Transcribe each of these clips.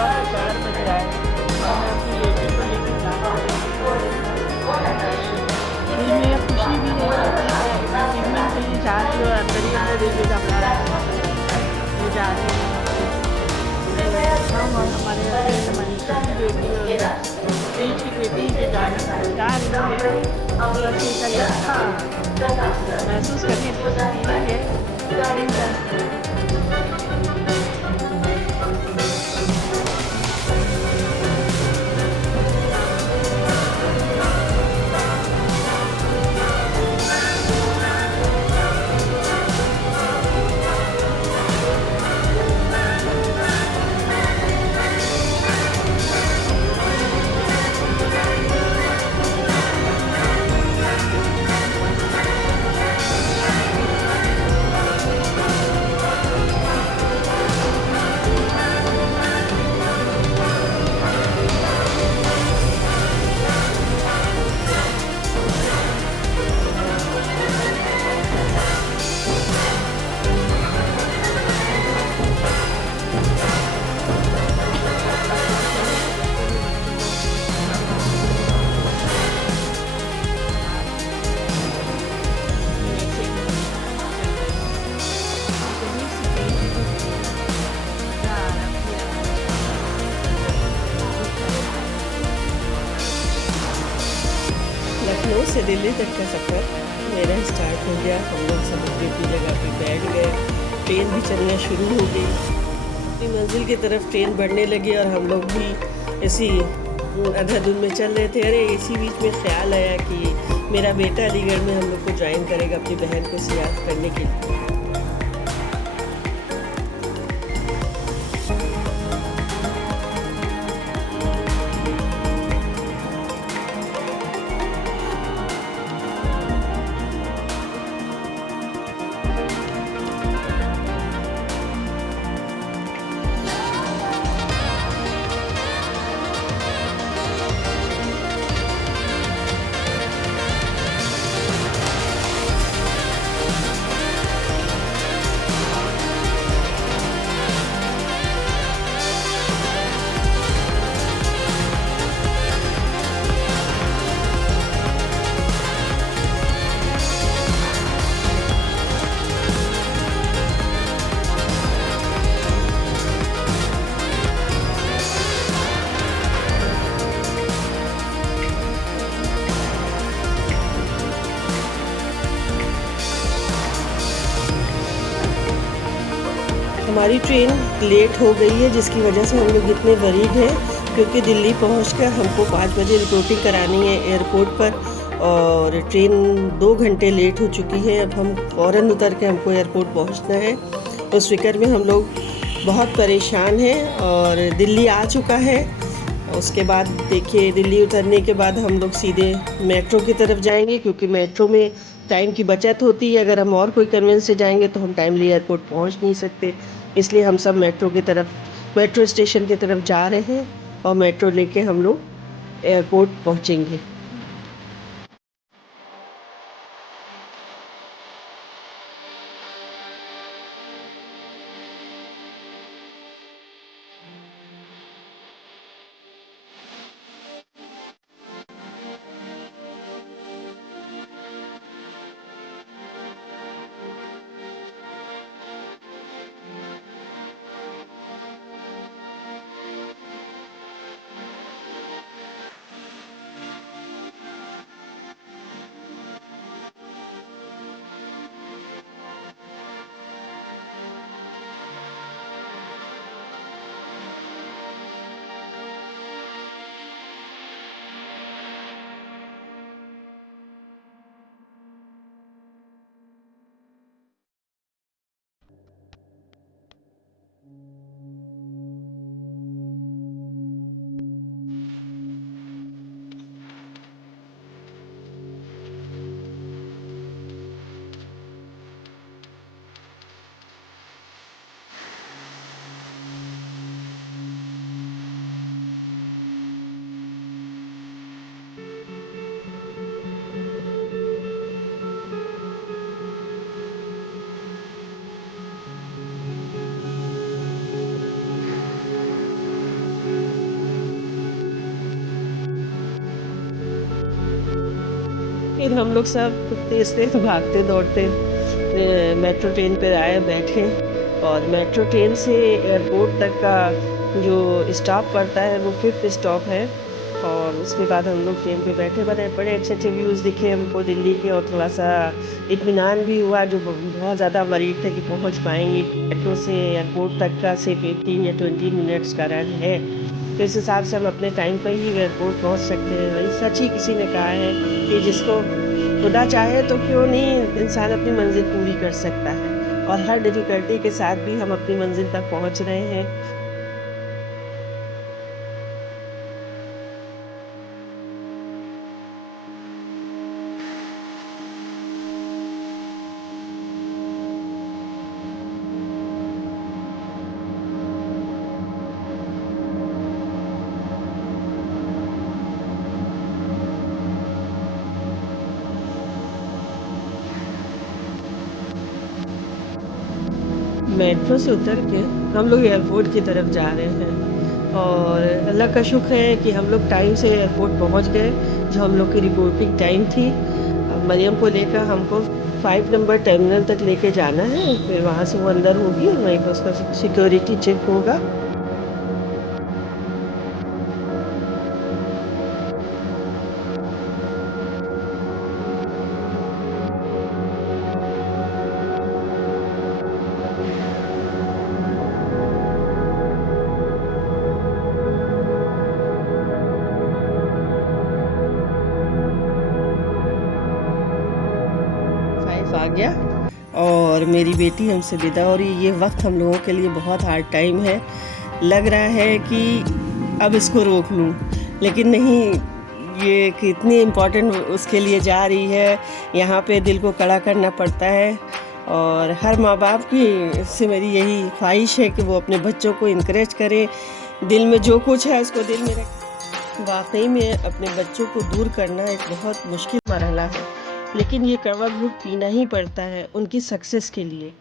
के शहर में जाए, हमें अपनी बेटी को लेकर जाना है। दिल में ये खुशी भी नहीं होती है कि मैं कहीं जा रही हूँ, अंदर ही अंदर दिल में घबरा रहा है, मैं जा रही हूँ वहाँ पे। हम और हमारे हस्बैंड, हमारी छोटी बेटी और प्रिंस की बेटी जो जा रही है, बस एक अच्छा महसूस करने की फीलिंग है। फीलिंग लखनऊ से दिल्ली तक का सफ़र मेरा स्टार्ट हो गया। हम लोग समुद्र की जगह पे बैठ गए, ट्रेन भी चलना शुरू हो गई। अपनी मंजिल की तरफ ट्रेन बढ़ने लगी और हम लोग भी ऐसी अंधाधुंध में चल रहे थे। अरे इसी बीच में ख्याल आया कि मेरा बेटा अलीगढ़ में हम लोग को ज्वाइन करेगा अपनी बहन को सियारत करने के लिए। हमारी ट्रेन लेट हो गई है, जिसकी वजह से हम लोग इतने वरीड हैं क्योंकि दिल्ली पहुंचकर हमको 5 बजे रिपोर्टिंग करानी है एयरपोर्ट पर और ट्रेन 2 घंटे लेट हो चुकी है। अब हम फ़ौरन उतर के हमको एयरपोर्ट पहुंचना है। उस फिक्र में हम लोग बहुत परेशान हैं और दिल्ली आ चुका है। उसके बाद देखिए, दिल्ली उतरने के बाद हम लोग सीधे मेट्रो की तरफ जाएंगे क्योंकि मेट्रो में टाइम की बचत होती है। अगर हम और कोई कन्वेंस से जाएंगे तो हम टाइमली एयरपोर्ट पहुंच नहीं सकते, इसलिए हम सब मेट्रो स्टेशन की तरफ जा रहे हैं और मेट्रो लेके हम लोग एयरपोर्ट पहुंचेंगे। फिर हम लोग सब तेज़ तेज़ भागते दौड़ते मेट्रो ट्रेन पर आए, बैठे और मेट्रो ट्रेन से एयरपोर्ट तक का जो स्टॉप पड़ता है वो 5th स्टॉप है। और उसके बाद हम लोग ट्रेन पे बैठे, बड़े बड़े अच्छे अच्छे व्यूज़ दिखे हमको दिल्ली के, और थोड़ा सा इत्मीनान भी हुआ, जो बहुत ज़्यादा वरीड थे कि पहुंच पाएंगे। मेट्रो से एयरपोर्ट तक का सिर्फ 18 या 20 मिनट्स का रन है, तो इस हिसाब से हम अपने टाइम पर ही एयरपोर्ट पहुंच सकते हैं। वही सच ही किसी ने कहा है कि जिसको खुदा चाहे तो क्यों नहीं इंसान अपनी मंजिल पूरी कर सकता है, और हर डिफ़िकल्टी के साथ भी हम अपनी मंजिल तक पहुंच रहे हैं। मेट्रो से उतर के हम लोग एयरपोर्ट की तरफ जा रहे हैं, और अल्लाह का शुक्र है कि हम लोग टाइम से एयरपोर्ट पहुंच गए, जो हम लोग की रिपोर्टिंग टाइम थी। अब मरियम को लेकर हमको 5 नंबर टर्मिनल तक लेके जाना है, फिर वहाँ से वो अंदर होगी और वहीं पर उसका सिक्योरिटी चेक होगा। फाइव आ गया और मेरी बेटी हमसे विदा हो रही है। ये वक्त हम लोगों के लिए बहुत हार्ड टाइम है, लग रहा है कि अब इसको रोक लूं, लेकिन नहीं, ये कितनी इम्पोर्टेंट उसके लिए जा रही है, यहाँ पे दिल को कड़ा करना पड़ता है। और हर माँ बाप की से मेरी यही ख्वाहिश है कि वो अपने बच्चों को इनकरेज करें, दिल में जो कुछ है उसको दिल में रखें। वाकई में अपने बच्चों को दूर करना एक बहुत मुश्किल मरहला है, लेकिन ये कड़वा घूंट पीना ही पड़ता है उनकी सक्सेस के लिए।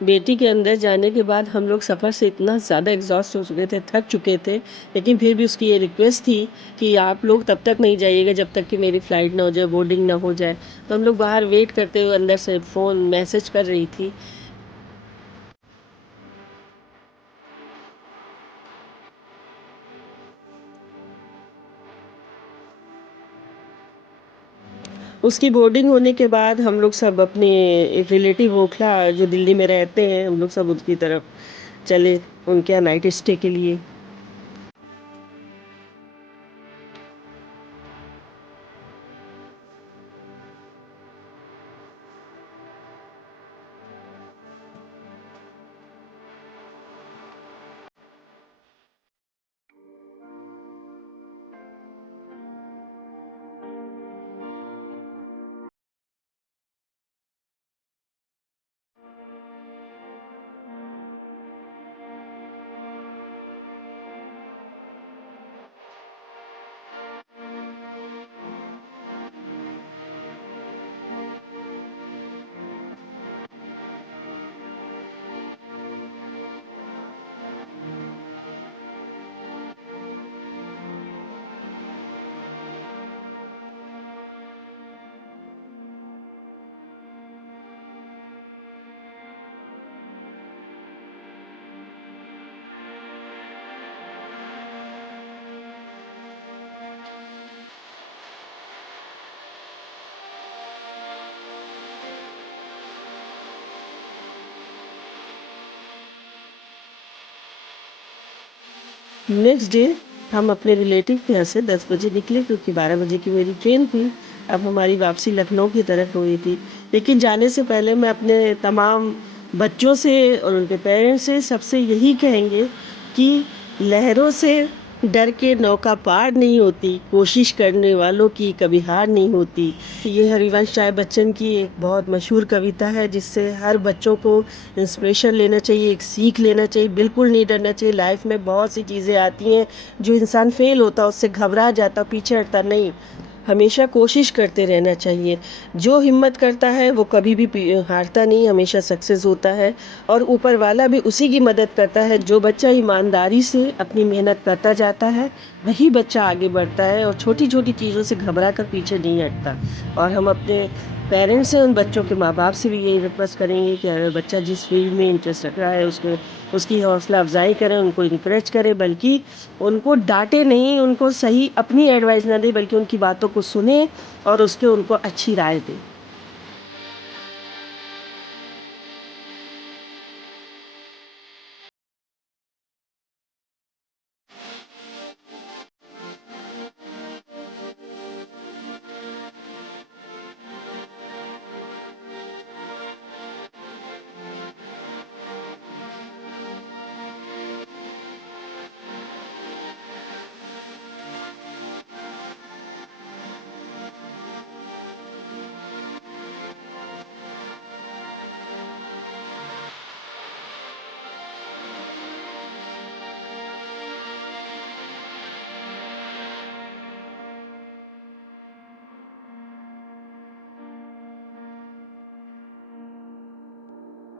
बेटी के अंदर जाने के बाद हम लोग सफ़र से इतना ज़्यादा एग्जॉस्ट हो चुके थे, थक चुके थे, लेकिन फिर भी उसकी ये रिक्वेस्ट थी कि आप लोग तब तक नहीं जाइएगा जब तक कि मेरी फ़्लाइट ना हो जाए, बोर्डिंग ना हो जाए। तो हम लोग बाहर वेट करते हुए अंदर से फ़ोन मैसेज कर रही थी। उसकी बोर्डिंग होने के बाद हम लोग सब अपने एक रिलेटिव ओखला जो दिल्ली में रहते हैं, हम लोग सब उनकी तरफ चले, उनके यहाँ नाइट स्टे के लिए। नेक्स्ट डे हम अपने रिलेटिव के यहाँ से 10 बजे निकले क्योंकि 12 बजे की मेरी ट्रेन थी। अब हमारी वापसी लखनऊ की तरफ हुई थी। लेकिन जाने से पहले मैं अपने तमाम बच्चों से और उनके पेरेंट्स से सबसे यही कहेंगे कि लहरों से डर के नौका पार नहीं होती, कोशिश करने वालों की कभी हार नहीं होती। ये हरिवंश राय बच्चन की एक बहुत मशहूर कविता है जिससे हर बच्चों को इंस्पिरेशन लेना चाहिए, एक सीख लेना चाहिए, बिल्कुल नहीं डरना चाहिए। लाइफ में बहुत सी चीज़ें आती हैं जो इंसान फेल होता है उससे घबरा जाता, पीछे हटता नहीं, हमेशा कोशिश करते रहना चाहिए। जो हिम्मत करता है वो कभी भी हारता नहीं, हमेशा सक्सेस होता है। और ऊपर वाला भी उसी की मदद करता है। जो बच्चा ईमानदारी से अपनी मेहनत करता जाता है वही बच्चा आगे बढ़ता है और छोटी छोटी चीज़ों से घबरा कर पीछे नहीं हटता। और हम अपने पेरेंट्स हैं उन बच्चों के माँ बाप से भी यही रिक्वेस्ट करेंगे कि अगर बच्चा जिस फील्ड में इंटरेस्ट रख रहा है उसकी हौसला अफजाई करें, उनको इंकरेज करें, बल्कि उनको डांटे नहीं, उनको सही अपनी एडवाइस ना दें बल्कि उनकी बातों को सुने और उसके उनको अच्छी राय दें।